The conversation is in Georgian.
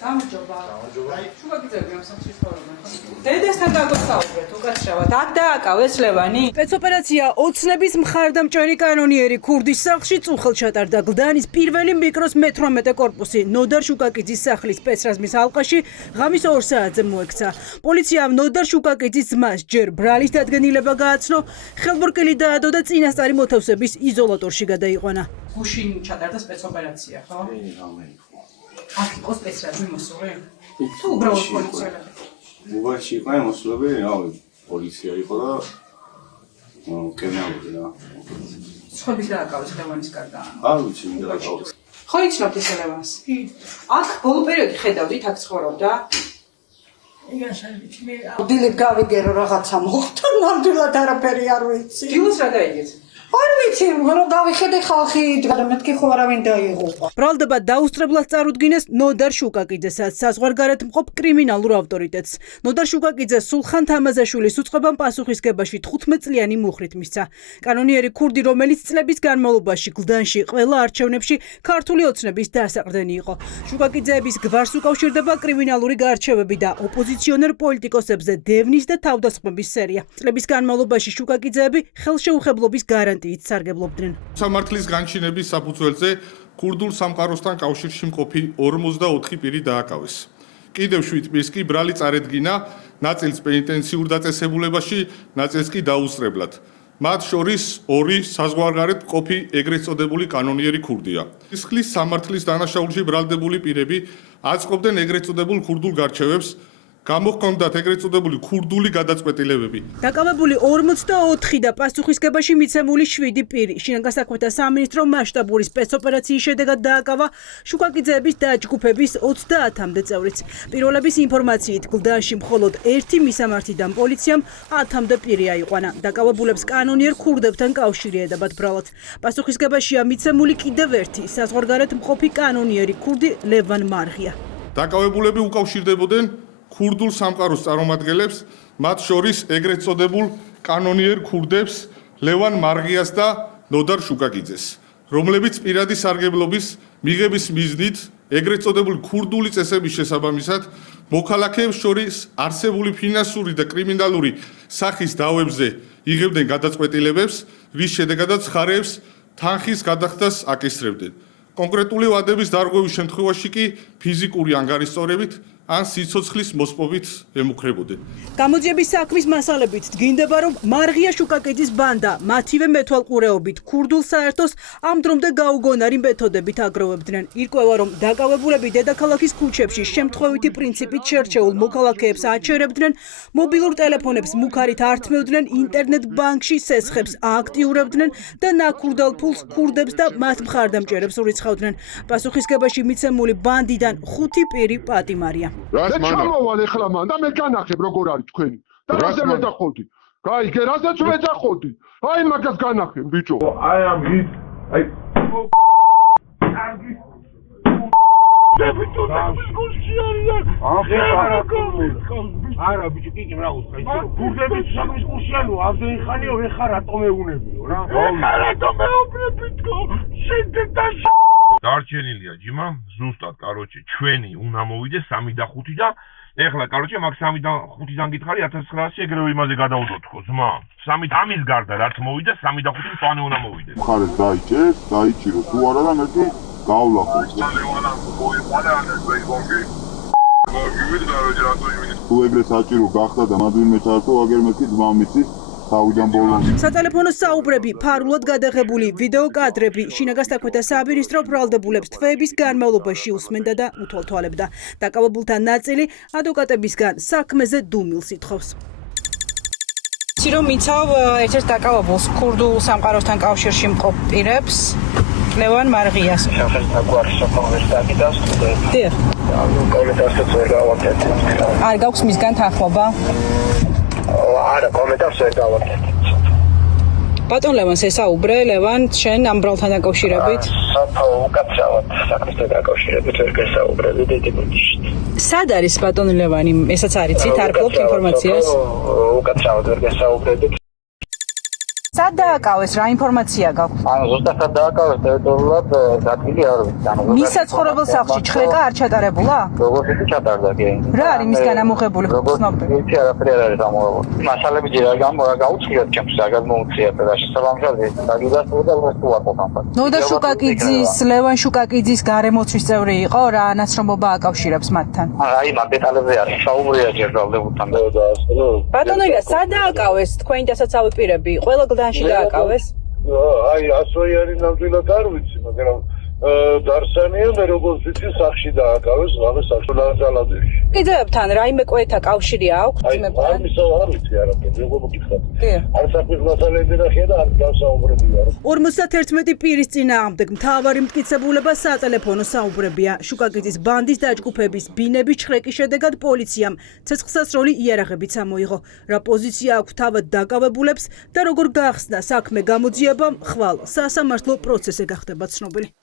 გამარჯობა. შუაგიძები ამ სახში ცხოვრობენ. დედასთან გაგოსაუბრეთ, უკაცრავად. აქ დააკავეს ლევანი. სპეცოპერაცია ოცნების მხარდამჭერი კანონიერი ქურდის სახლში წუხელ ჩატარდა. გლდანის პირველი მიკროს მე-18 კორპუსი ნოდარ შუკაკიძის სახლის სპეცრაზმის ალყაში ღამის 2 საათზე მოექცა. პოლიციამ ნოდარ შუკაკიძის ძმას ჯერ ბრალის დადგენილება გააცნო, ხელბურკილი დაადო და წინასწარი მოთავსების იზოლატორში გადაიყვანა. გუშინ ჩატარდა სპეცოპერაცია, ხო? აქ იყო სპეცრაზმი მოსული? თუ უბრალოდ პოლიციელები? უღაში იყო მოსულები, პოლიცია იყო და კენაური რა. სხვების დააკავეს ლევანის გარდა? არ ვიცი, მინდა დააკავეს. ხო იცნობთ ეს ლევანს? აქ ბოლო პერიოდი ხედავდით, აქ ცხოვრობდა? დილით გავიგერო რაღაცა მოხდა, ნამდვილად არაფერი არ ვიცი. დილს რა დაიგეთ? არ ვიცი, რომ დავიხედე ხალხი იდგა, მეთქი ხო არავინ დაიღუპა. ბრალდება დაუსწრებლად წარუდგინეს ნოდარ შუკაკიძესაც, საზღვარგარეთ მყოფ კრიმინალურ ავტორიტეტს. ნოდარ შუკაკიძე სულხან თამაზაშვილის უწყებამ პასუხისგებაში 15 წლიანი მუხრით მისცა. კანონიერი ქურდი, რომელიც წლების განმავლობაში გლდანში ყველა არჩევნებში ქართული ოცნების დასაყრდენი იყო. შუკაკიძეების გვარს უკავშირდება კრიმინალური გარჩევები და ოპოზიციონერ პოლიტიკოსებზე დევნის და თავდასხმების სერია. წლების განმავლობაში შუკაკიძეები ხელშეუხებლობის გარანტიით სარგებლობდნენ. სამართლის განჩინების საფუძველზე ქურდულ სამყაროსთან კავშირში მყოფი 44 პირი დააკავეს. კიდევ 7 პირს კი ბრალი წარედგინა, ნაწილს პენიტენციურ დაწესებულებაში, ნაწილს კი დაუსწრებლად. მათ შორის 2 საზღვარგარეთ მყოფი ეგრეთ წოდებული კანონიერი ქურდია. სისხლის სამართლის დანაშაულში ბრალდებული პირები აწყობდნენ ეგრეთ წოდებულ ქურდულ გარჩევებს, გამოჰქონდათ ეგრეთ წოდებული ქურდული გადაწყვეტილებები. დაკავებული 44 და პასუხისგებაში მიცემული 7 პირი. შინაგან საქმეთა სამინისტრო მასშტაბური სპეცოპერაციის შედეგად დააკავა შუკაკიძეების დაჯგუფების 30-მდე წევრიც. პირველების ინფორმაციით გლდანში მხოლოდ 1 მისამართიდან პოლიციამ 10-მდე პირი აიყვანა. დაკავებულებს კანონიერ ქურდებთან კავშირი ედაბათ ბრალად. პასუხისგებაშია მიცემული კიდევ 1 საზღვარგარეთ მყოფი კანონიერი ქურდი ლევან მარღია. დაკავებულები უკავშირდებოდნენ ქურდულ სამყაროს წარმომადგენლებს, მათ შორის ეგრეთ წოდებულ კანონიერ ქურდებს ლევან მარღიას და ნოდარ შუკაკიძეს, რომლებიც პირადი სარგებლობის მიღების მიზნით ეგრეთ წოდებული ქურდული წესების შესაბამისად მოქალაქეებს შორის არსებული ფინანსური და კრიმინალური სახის დავებზე იღებდნენ გადაწყვეტილებებს, რის შედეგადაც მხარეებს თანხის გადახდას აკისრებდნენ. კონკრეტული ვადების დარღვევის შემთხვევაში კი ფიზიკური ანგარიშწორებით ან სიცოცხლის მოსპობით ემუქრებოდნენ. გამოძიების საქმის მასალებით დგინდება, რომ მარღია შუკაკიძის ბანდა მათივე მეთვალყურეობით ქურდულ საერთოს ამ დრომდე გაუგონარი მეთოდებით აგროვებდნენ. ირკვევა, რომ დაკავებულები დედაქალაქის ქუჩებში შემთხვევითი პრინციპით შერჩეულ მოქალაქეებს აჩერებდნენ, მობილურ ტელეფონებს მუქარით ართმევდნენ, ინტერნეტ ბანკში სესხებს ააქტიურებდნენ და ნაქურდალ ფულს ქურდებს და მათ მხარდამჭერებს ურიცხავდნენ. პასუხისგებაში მიცემული ბანდიდან 5 პირი პატიმარია. რა ჩამოვალ ეხლა მან და მე განახებ როგორ არის თქვენი და რაზე მეძახოდი გაიგე რაზეც მეძახოდი აი მაგას განახებ ბიჭო აი ამ გით აი ბიჭო დამსკუშია არა ბიჭო კი რა უცხო ქურდების სამის კუშიანო ამდენი ხანიო ეხა რატომ მეუნებიო რა ეხა რატომ მეუბნებითო შედდა დარჩენილია ჯიმა ზუსტად კაროჩე ჩვენი უნდა მოვიდეს 3 და 5 და ეხლა კაროჩე მაგ 3 და 5-დან გითხარი 1900 ეგრევე იმაზე გადავუდოთ ხო ძმა 3 ამის გარდა რაც მოვიდეს 3 და 5 მწვანე უნდა მოვიდეს მხარეს დაიჭეს დაიჭირო თუ არა და მეტი გავლახო თუ ეგრე საჭირო გახდა და მადვინმე ჩართო აგერ მეთქი ძმა მიცის სატელეფონო საუბრები, ფარულად გადაღებული ვიდეო კადრები, შინაგან საქმეთა სამინისტრო ბრალდებულებს თვეების განმავლობაში უსმენდა და უთვალთვალებდა. დაკავებულთა ნაწილი ადვოკატებისგან საქმეზე დუმილს ითხოვს. რომ იცავ ერთ-ერთ დაკავებულს ქურდულ სამყაროსთან კავშირში მყოფ პირებს ლევან მარღიას. არ გაქვს მისგან თანხმობა? არა, კომენტარს ვერ გავაკეთე. ბატონ ლევანს ესაუბრე, ლევან, შენ ამ ბრალთან დაკავშირებით? უკაცრავად საქმესთან დაკავშირებით ვერ გესაუბრები დიდი ბუდიში. სად არის ბატონ ლევანი? ესაც არიცით, არ გქონთ ინფორმაციას? უკაცრავად ვერ გესაუბრებით. სად დააკავეს, რა ინფორმაცია გაქვთ? ანუ ზუსტად დააკავეს ტერიტორიულად გათვლილი არ ვიცი. ანუ მის საცხოვრებელ სახლში ჩხრეკა არ ჩატარებულა? როგორც ისე ჩატარდა კი. რა არის მისგან ამოღებული ხსნობები? ვიცი არაფერი არ არის ამოღებული. მასალები ჯერ რა გაუწიოთ ჩემს რა გამოუწიეთ და შესაბამისად დაგიდასტურდა ვასტუაკო კამპანი. ნოდა შუკაკიძის, ლევან შუკაკიძის გარემოცვის წევრი იყო, რა ანაცნობობა აკავშირებს მათთან? აი მაგ დეტალებზე არ საუბრია ჯერ გავლდებოდნენ და ასე რომ ბატონო ილია, სად დააკავეს თქვენი დასაცავი პირები? ყველა გლდანში დააკავეს? აი ასოიანი ნამდვილად არ ვიცი, მაგრამ დარსანია მე როგორც ვიცი სახში დააკავეს ღამე საშულაზალადეში. კიდევებთან რაიმე კვეთა კავშირი აქვს აი ძმებთან? არ მისო არ ვიცი არაფერი, როგორ მოგიხსნა. კი. არ საქმის მასალები ნახე და არ გავსაუბრებია. 51 პირის წინააღმდეგ მთავარი მტკიცებულება სატელეფონო საუბრებია. შუკაკიძის ბანდის დაჯგუფების ბინების ჩხრეკის შედეგად პოლიციამ ცეცხლსასროლი იარაღებიც ამოიღო. რა პოზიცია აქვს თავად დაკავებულებს და როგორ გახსნა საქმე გამოძიებამ, ხვალ სასამართლო პროცესი გახდება ცნობილი.